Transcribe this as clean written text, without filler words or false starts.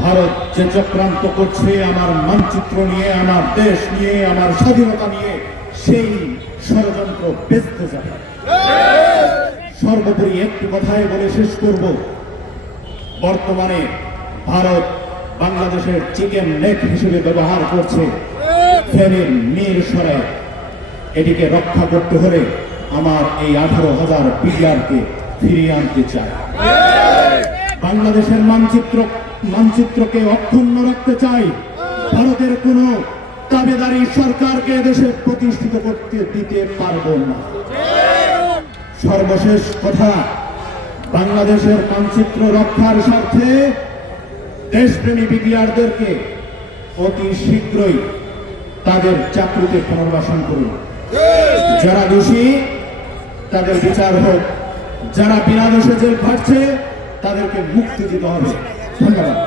ভারত যে চক্রান্ত করছে আমার মানচিত্র নিয়ে, আমার দেশ নিয়ে, আমার স্বাধীনতা নিয়ে, সেই ষড়যন্ত্র বেঁচতে যাবে। সর্বোপরি একটি কথাই বলে শেষ করব, বর্তমানে ভারত বাংলাদেশের চিকেন নেক হিসেবে ব্যবহার করছে ফেনীর মিরসরাই। এটিকে রক্ষা করতে হলে আমার এই 18,000 বিডিআরকে ফিরিয়ে আনতে চাই। বাংলাদেশের মানচিত্রকে অক্ষুণ্ণ রাখতে চাই। ভারতের কোন দাবিদারি সরকারকে দেশে প্রতিষ্ঠিত করতে দিতে পারব না। সর্বশেষ কথা, বাংলাদেশের মানচিত্র রক্ষার স্বার্থে দেশপ্রেমী বিডিআরদেরকে অতি শীঘ্রই তাদের চাকরিতে পুনর্বাসন করুন। যারা দোষী তাদের বিচার হোক, যারা বিনা দোষে জেল খাটছে তাদেরকে মুক্তি দিতে হবে। ধন্যবাদ।